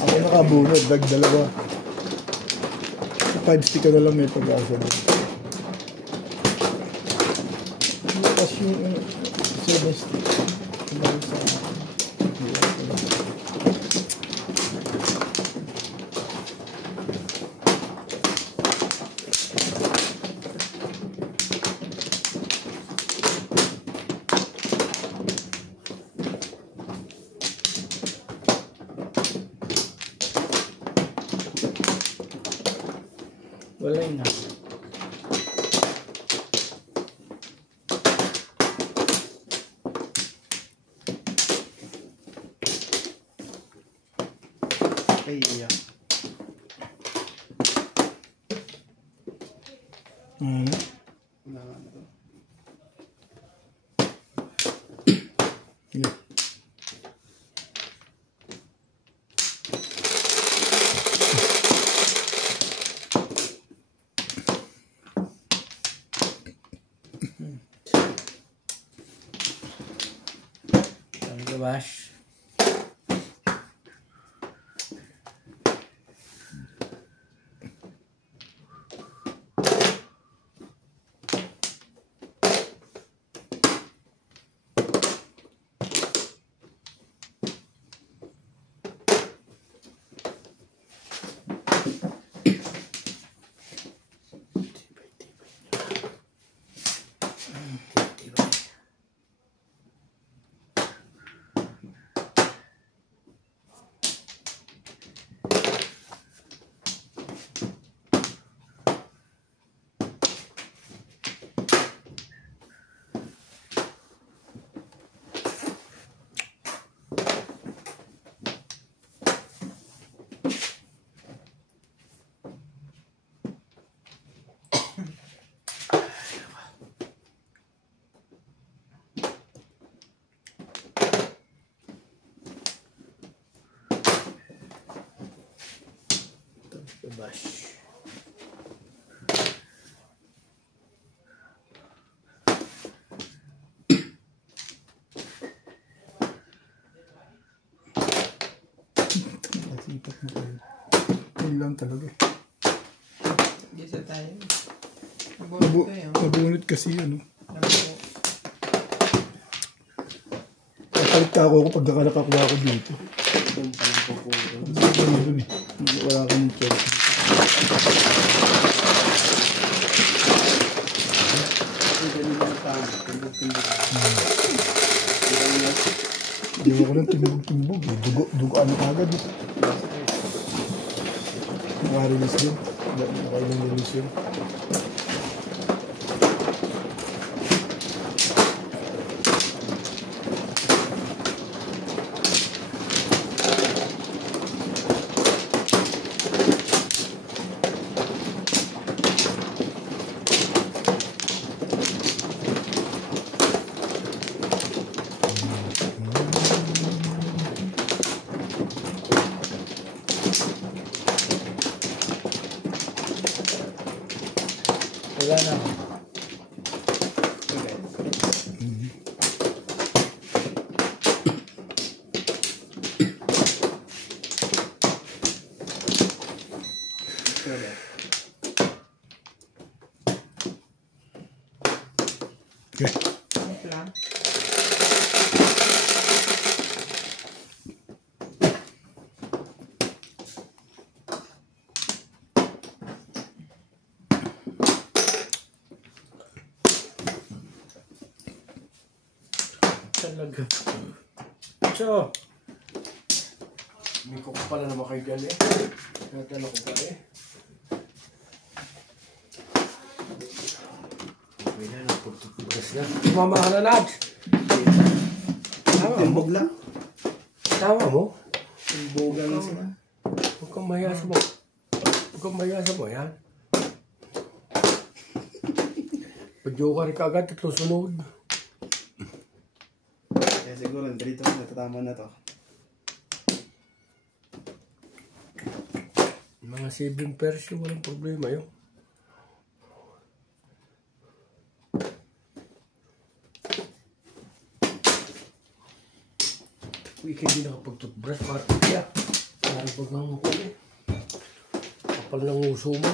Ako nakabunot, dalawa. 5 stick ka na lang may pag-asa doon. Tapos yung 7 stick. Kumali sa Wala yun na. Ay, yeah. ano? Wala nga na to. Yeah. Wash. Babash. Nasipat mo kayo. Yun lang talaga. Hindi sa tayo. Nabunod ko yun. Nabunot kasi ano. Nabunod. Kapalit ako pag nakakuha ko dito. Doon pa lang po po. Dun eh. Wala kang choice. Ang galing ng tao. Timbog-timbog. Hindi ko lang timbog-timbog eh. Dugo ano kagad eh. Naka-release din. Nakailang release yun. Wala na. Okay. Lang. Talaga. So, May kuko pala naman kayo dyan eh. Natala ko pa eh. Okay na, nagpagtutugas na. Tumama ka na, Nad! Tama mo? Timbog lang. Tama mo? Timbog lang sila. Huwag kang mahiya sa mo. Huwag kang mahiya sa mo, yan. Pag-joker ka agad, tatlong sunod. Kaya siguro, dito natatama na to. Mga 7 pairs yung walang problema yun. Uy, kayo din nakapag-toothbrush para kaya. Parang pag nangukul eh. Kapal ng uso mo.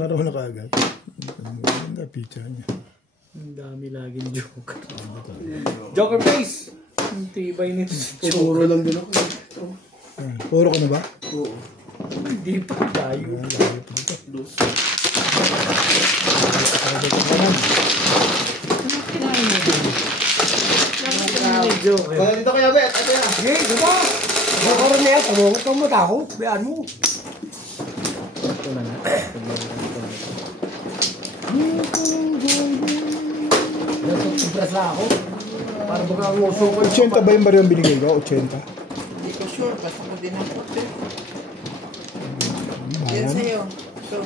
Araw na kagad. Ganda picture niya. ang dami laging joker. Joker face! Ang tibay nito. Siguro lang din ako. Puro ka na ba? Oo. Hindi pa tayo. Dos. Ano kinain mo din? Joker. Kaya dito kaya, Bet. Ito yan. Sige, diba? Joker na yan. Tumungkot kang matakot. Bayaan mo. Ito na na. Nagtutubras na ako. Para baga ang uso ko. 80 ba yung baryo binigay ko? 80? Hindi ko sure. Basta ko din ang puti. Yan Ayan. sa'yo. So,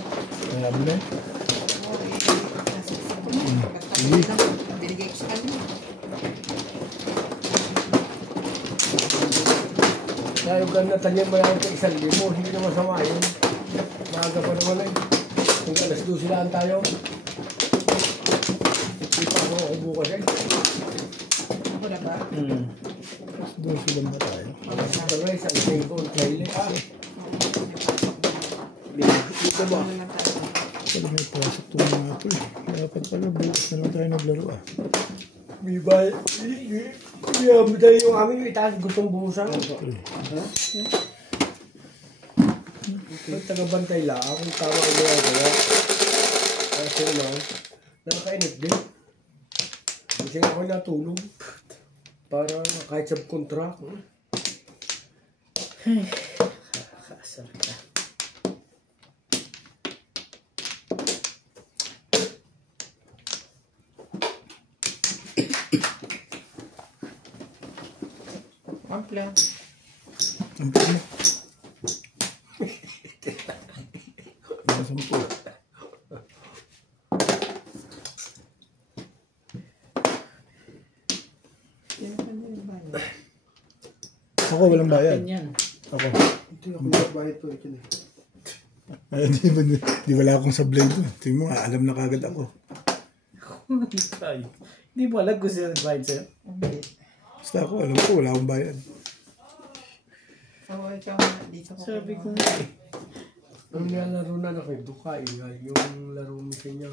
Ayan na. binigay ko sa kanya. Kaya yung ganatan niya bayan ko 1,000, hindi naman masama yun. Maaga pa naman eh. Kung alas 12 lang tayo. Hindi pa ako bukas eh. Ako na ba? Doon sila ba tayo? Sa guys, ang isang ko, trailer. Dito ba? Ano lang tayo? Pala may pasok itong mga ito eh. Dapat pala bukas na lang tayo naglaro ah. May bay. Hindi mo tayo yung aming itaas. Gustong buhusan. Ang tagabantay lang. Kung tama ko na kaya. Kasi naman, nakakainit din. Kasi ako natulog. Para kahit subcontract. Kasar ka. Ampla. Ang pili. Ang 10. Ako walang bayad. Yan. Ako. Hindi ako nagbayad po. Ito na. Ay, di wala akong sablay doon. Tingin mo, alam na kagad ako. Hindi mo alam kung sino nagbayad sa'yo. Basta ako, alam ko, wala akong bayad. Oo, ikaw nga. Dito ko. Sabi ko nga eh. Ang nilalaro na ako, Dukai, yung laro mo sa inyo.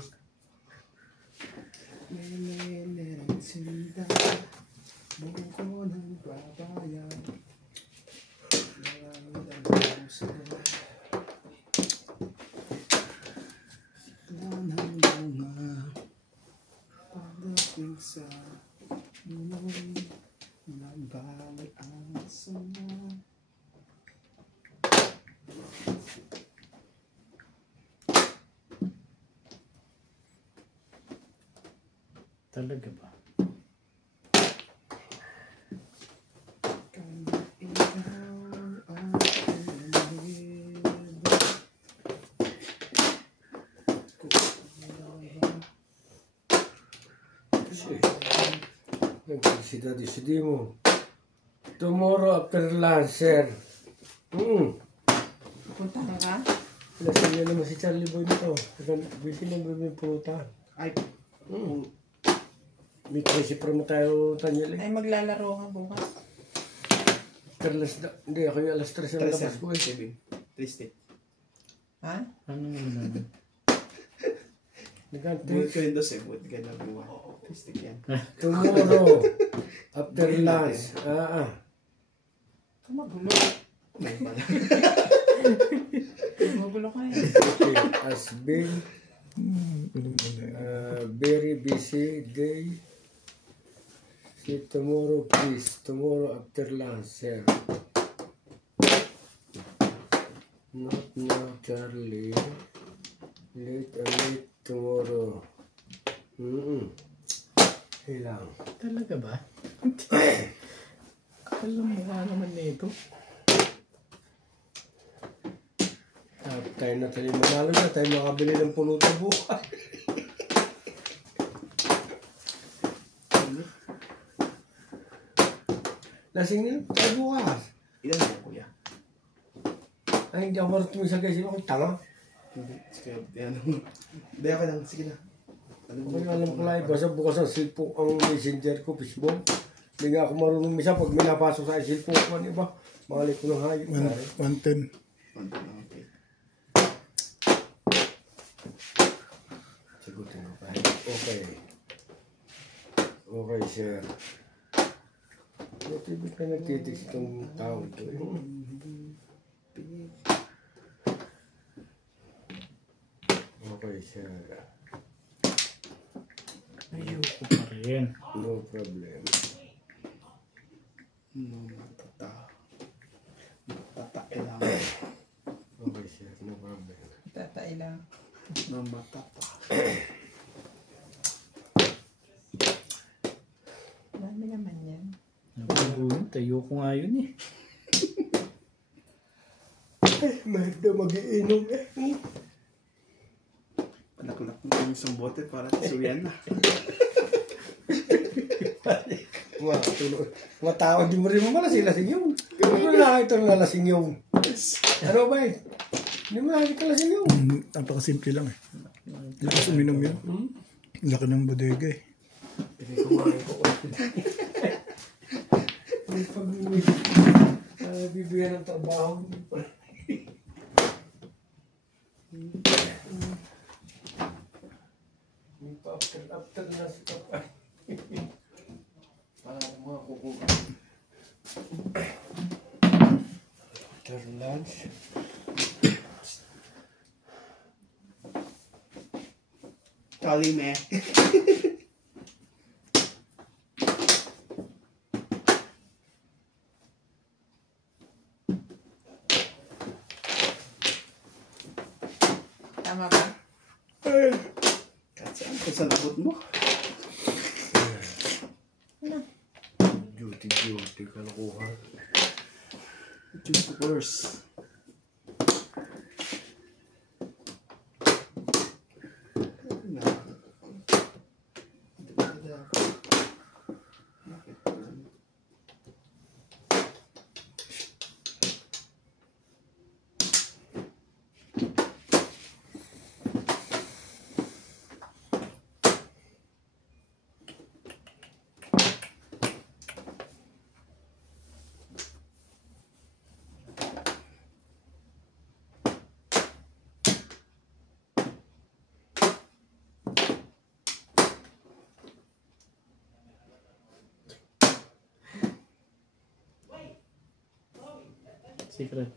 Talaga ba? Nagsisidadi mo. Tomorrow after lunch, sir. Punta na ka? Lasing niya naman si Charlie Boy nito. Bilhin ng bibing puruta. Ay, May presiper mo tayo, Tanyel. Ay, maglalaro ka bukas. Carlos, hindi ako yung alas 3 yung labas ko eh. Kevin. Triste. Ha? Ano naman? Buhat ko yung dos eh. Buhat ka na buwan. Triste yan. Tomorrow after lunch. Magulo. May pala. Magulo ka eh. Okay, has been very busy day. See tomorrow, please. Tomorrow after lunch, sir. Not now, Charlie. Late tomorrow. Hilang. Talaga ba? Alam mo nga naman nito. Tayo na tayo manalo na. Tayo makabili ng pulutan bukas. Lasing nila. Tayo bukas. Ilan mo, kuya? Ay, hindi ako marunong sa guys. Ako tanga. Hindi. Sige, yan. Hindi ako lang. Sige na. Ako yung alam ko lang. Basta bukas ang cellphone, ang messenger ko, Facebook. Hindi nga ako marunong misa. Pag may napasok sa cellphone ko, ano ba? Makalit ko ng hayop. 110. Okay. Sagutin ko pa. Okay. Okay, sir. Buti ba ka nagtitis itong tao ito? Okay, sir. Ayoko pa rin. No problem. Tatae lang. Okay, sir. No problem. Tatay lang. Mamatata. Dami naman yan. Nabaguhin. Tayo ko nga yun eh. Mahal na mag-iinom eh. Panakulak mo yung isang bote para tisuyan na. Mga tao, di mo rin mo malasing yung. Hindi mo nakakita ng nalasing yung. Ano ba eh? Hindi mo nakakita lasing yung. Napakasimple lang eh. Lakas uminom yun. Laki ng bodega eh. Hindi kumain ko. May pag-uwi. Bibigyan ng trabaho. May pa after na si Papa. Parang mga kukuha. After lunch. Kali me. Tama ba? Kahit saan, kung saan abot mo. Duty ka nakuha. Choose the worst. Secret.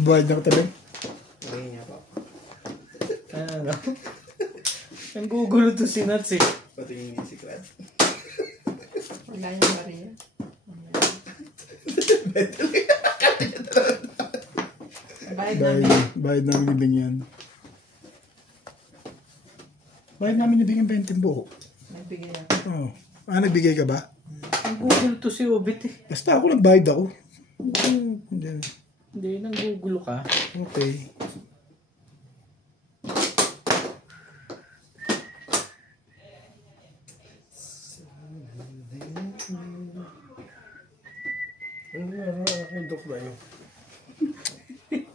Bayad na katabi. Okay niya pa. Ano? Ang gugulo to si Nats eh. Pati yung secret. Wala yung Maria. Bayad namin. Bayad namin ni Bingyan. Bayad namin ni Bingyan 20 buo. Nagbigay ako. Oo. Nagbigay ka ba? Ang gugulo to si Obit eh. Basta ako nagbayad ako. Hindi. Hindi, nang gugulo ka. Okay. Ano nga, dok na yun.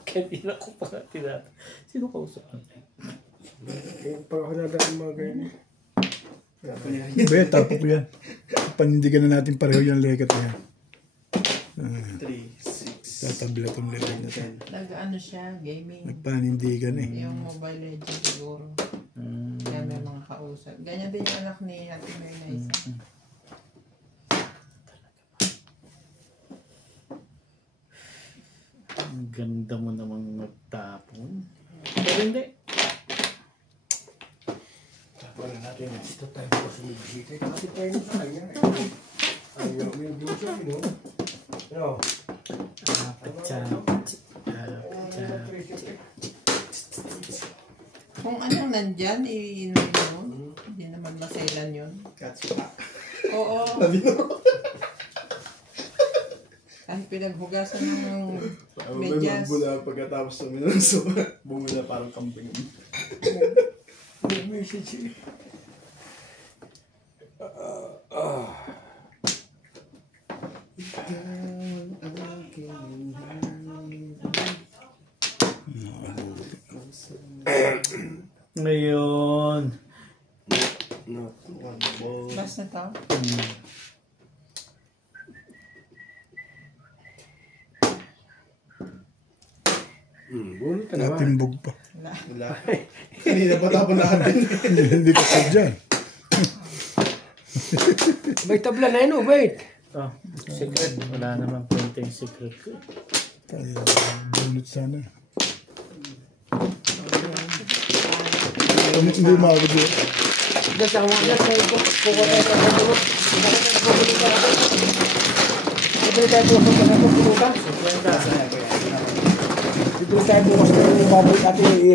Kanina ko pa nga tinata. Sino kausap mo? Pag ako nadaan mga ganyan. Ba yan, tapos ko yan. Panindigan na natin pareho yung legat na yan. 3, 6, Tatabla itong legat na ito. Nag-ano siya, gaming. Nagpanindigan eh. Yung Mobile Legends siguro. Kaya may mga kausap. Ganyan din yung anak ni Ate Mary na isa. Ang ganda mo namang magtapon. Pero hindi. Wala natin. Ito tayo po sa Mexico. Kasi tayo na kanya. Ayaw mo yung blusa, no? Ano? Kung anong nandyan, iinom mo. Hindi naman masailan yun. Katsuka. Oo. Kahit pinaghugasan ng medyas. Bumula pagkatapos suminom. So, bumula parang camping. May message eh. Ngayon. Not one ball. Last na to. Bunot ka naman. Natimbog pa. Wala. Wala. Kanina pa tapon natin. Hindi ka sadyan. May tabla na yun, oh, wait. Oh, secret. Wala namang kwenta yung secret ko. Bunot sana. Hindi mawag yun. Just ako mga just ay kukuha tayo sa bunot. Bibili tayo bukas sa bunutan. Bibili tayo bukas sa baboy at